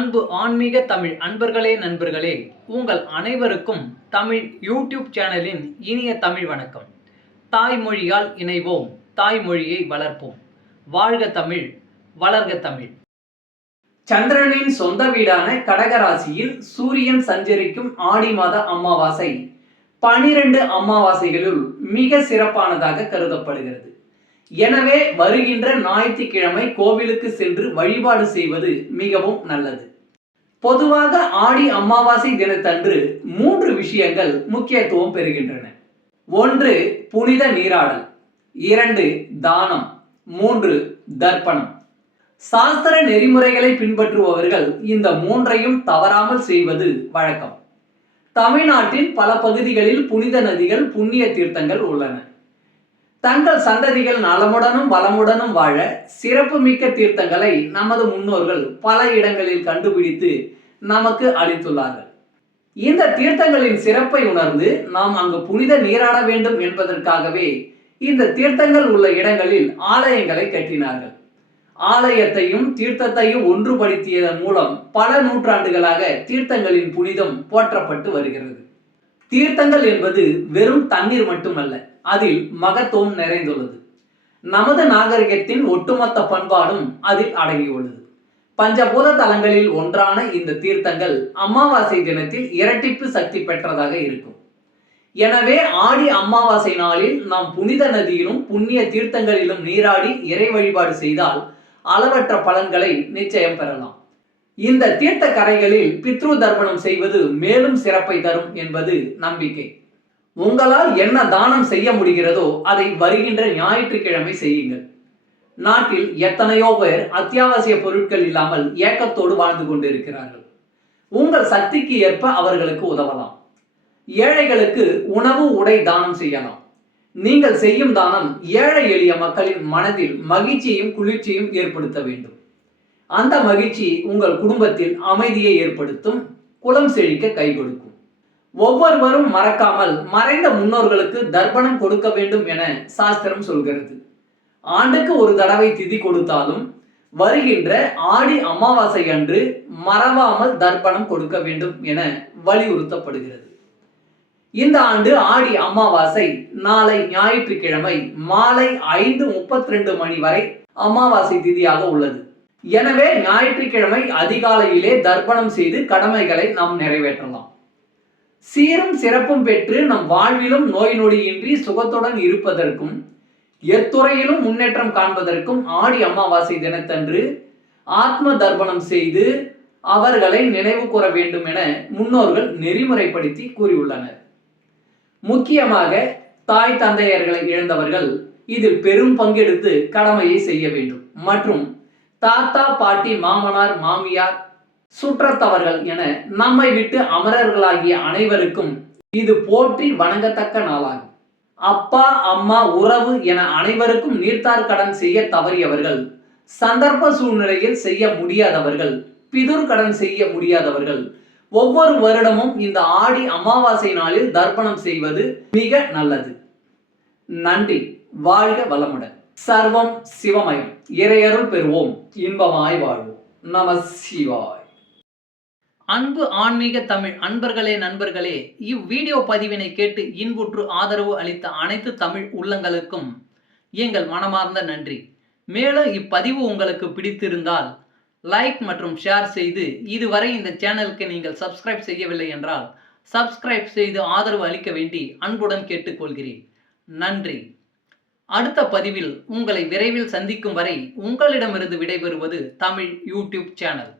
அன்பு ஆன்மீக தமிழ் அன்பர்களே நண்பர்களே, உங்கள் அனைவருக்கும் தமிழ் யூடியூப் சேனலின் இனிய தமிழ் வணக்கம். தாய்மொழியால் இணைவோம், தாய்மொழியை வளர்ப்போம். வாழ்க தமிழ், வளர்க தமிழ். சந்திரனின் சொந்த வீடான கடகராசியில் சூரியன் சஞ்சரிக்கும் ஆடி மாத அமாவாசை 12 அமாவாசைகளுள் மிக சிறப்பானதாக கருதப்படுகிறது. எனவே வருகின்ற ஞாயிற்றுக்கிழமை கோவிலுக்கு சென்று வழிபாடு செய்வது மிகவும் நல்லது. பொதுவாக ஆடி அமாவாசை தினத்தன்று 3 விஷயங்கள் முக்கியத்துவம் பெறுகின்றன. 1 புனித நீராடல், 2 தானம், 3 தர்ப்பணம். சாஸ்திர நெறிமுறைகளை பின்பற்றுபவர்கள் இந்த 3ஐயும் தவறாமல் செய்வது வழக்கம். தமிழ்நாட்டின் பல பகுதிகளில் புனித நதிகள், புண்ணிய தீர்த்தங்கள் உள்ளன. தங்கள் சந்ததிகள் நலமுடனும் வளமுடனும் வாழ சிறப்பு மிக்க தீர்த்தங்களை நமது முன்னோர்கள் பல இடங்களில் கண்டுபிடித்து நமக்கு அளித்துள்ளார்கள். இந்த தீர்த்தங்களின் சிறப்பை உணர்ந்து நாம் அங்கு புனித நீராட வேண்டும் என்பதற்காகவே இந்த தீர்த்தங்கள் உள்ள இடங்களில் ஆலயங்களை கட்டினார்கள். ஆலயத்தையும் தீர்த்தத்தையும் ஒன்றுபடுத்தியதன் மூலம் பல நூற்றாண்டுகளாக தீர்த்தங்களின் புனிதம் போற்றப்பட்டு வருகிறது. தீர்த்தங்கள் என்பது வெறும் தண்ணீர் மட்டுமல்ல, அதில் மகத்துவம் நிறைந்துள்ளது. நமது நாகரிகத்தின் ஒட்டுமொத்த பண்பாடும் அதில் அடங்கியுள்ளது. பஞ்சபூத தலங்களில் ஒன்றான இந்த தீர்த்தங்கள் அமாவாசை தினத்தில் இரட்டிப்பு சக்தி பெற்றதாக இருக்கும். எனவே ஆடி அமாவாசை நாளில் நாம் புனித நதியிலும் புண்ணிய தீர்த்தங்களிலும் நீராடி இறை வழிபாடு செய்தால் அளவற்ற பலன்களை நிச்சயம் பெறலாம். இந்த தீர்த்த கரைகளில் பித்ரு தர்ப்பணம் செய்வது மேலும் சிறப்பை தரும் என்பது நம்பிக்கை. உங்களால் என்ன தானம் செய்ய முடிகிறதோ அதை வருகின்ற ஞாயிற்றுக்கிழமை செய்யுங்கள். நாட்டில் எத்தனையோ பேர் அத்தியாவசிய பொருட்கள் இல்லாமல் ஏக்கத்தோடு வாழ்ந்து கொண்டிருக்கிறார்கள். உங்கள் சக்திக்கு ஏற்ப அவர்களுக்கு உதவலாம். ஏழைகளுக்கு உணவு, உடை தானம் செய்யலாம். நீங்கள் செய்யும் தானம் ஏழை எளிய மக்களின் மனதில் மகிழ்ச்சியையும் குளிர்ச்சியும் ஏற்படுத்த வேண்டும். அந்த மகிழ்ச்சி உங்கள் குடும்பத்தில் அமைதியை ஏற்படுத்தும், குலம் செழிக்க கை கொடுக்கும். ஒவ்வொருவரும் மறக்காமல் மறைந்த முன்னோர்களுக்கு தர்ப்பணம் கொடுக்க வேண்டும் என சாஸ்திரம் சொல்கிறது. ஆண்டுக்கு ஒரு தடவை திதி கொடுத்தாலும் வருகின்ற ஆடி அமாவாசை அன்று மறவாமல் தர்ப்பணம் கொடுக்க வேண்டும் என வலியுறுத்தப்படுகிறது. இந்த ஆண்டு ஆடி அமாவாசை நாளை ஞாயிற்றுக்கிழமை மாலை 5:32 மணி வரை அமாவாசை திதியாக உள்ளது. எனவே ஞாயிற்றுக்கிழமை அதிகாலையிலே தர்ப்பணம் செய்து கடமைகளை நாம் நிறைவேற்றலாம். சீரும் சிறப்பும் பெற்று நம் வாழ்விலும் நோய் நொடியின்றி சுகத்துடன் இருப்பதற்கும் எத்துறையிலும் முன்னேற்றம் காண்பதற்கும் ஆடி அமாவாசை தினத்தன்று ஆத்ம தர்ப்பணம் செய்து அவர்களை நினைவு கூற வேண்டும் என முன்னோர்கள் நெறிமுறைப்படுத்தி கூறியுள்ளனர். முக்கியமாக தாய் தந்தையர்களை இழந்தவர்கள் இதில் பெரும் பங்கெடுத்து கடமையை செய்ய வேண்டும். மற்றும் தாத்தா, பாட்டி, மாமனார், மாமியார், சுற்றத்தவர்கள் என நம்மை விட்டு அமரர்களாகிய அனைவருக்கும் இது போற்றி வணங்கத்தக்க நாளாகும். அப்பா, அம்மா, உறவு என அனைவருக்கும் நீர்த்தார் கடன் செய்ய தவறியவர்கள், சந்தர்ப்ப சூழ்நிலையில் செய்ய முடியாதவர்கள், பிதுர் கடன் செய்ய முடியாதவர்கள் ஒவ்வொரு வருடமும் இந்த ஆடி அமாவாசை நாளில் தர்ப்பணம் செய்வது மிக நல்லது. நன்றி. வாழ்க வளமுடன். சர்வம் சிவமயம். இறையருள் பெறுவோம், இன்பமாய் வாழ்வோம். நம சிவாய். அன்பு ஆன்மீக தமிழ் அன்பர்களே நண்பர்களே, இவ்வீடியோ பதிவினை கேட்டு இன்புற்று ஆதரவு அளித்த அனைத்து தமிழ் உள்ளங்களுக்கும் எங்கள் மனமார்ந்த நன்றி. மேலும் இப்பதிவு உங்களுக்கு பிடித்திருந்தால் லைக் மற்றும் ஷேர் செய்து, இதுவரை இந்த சேனலுக்கு நீங்கள் சப்ஸ்கிரைப் செய்யவில்லை என்றால் சப்ஸ்கிரைப் செய்து ஆதரவு அளிக்க வேண்டி அன்புடன் கேட்டுக்கொள்கிறேன். நன்றி. அடுத்த பதிவில் உங்களை விரைவில் சந்திக்கும் வரை உங்களிடமிருந்து விடைபெறுவது தமிழ் யூடியூப் சேனல்.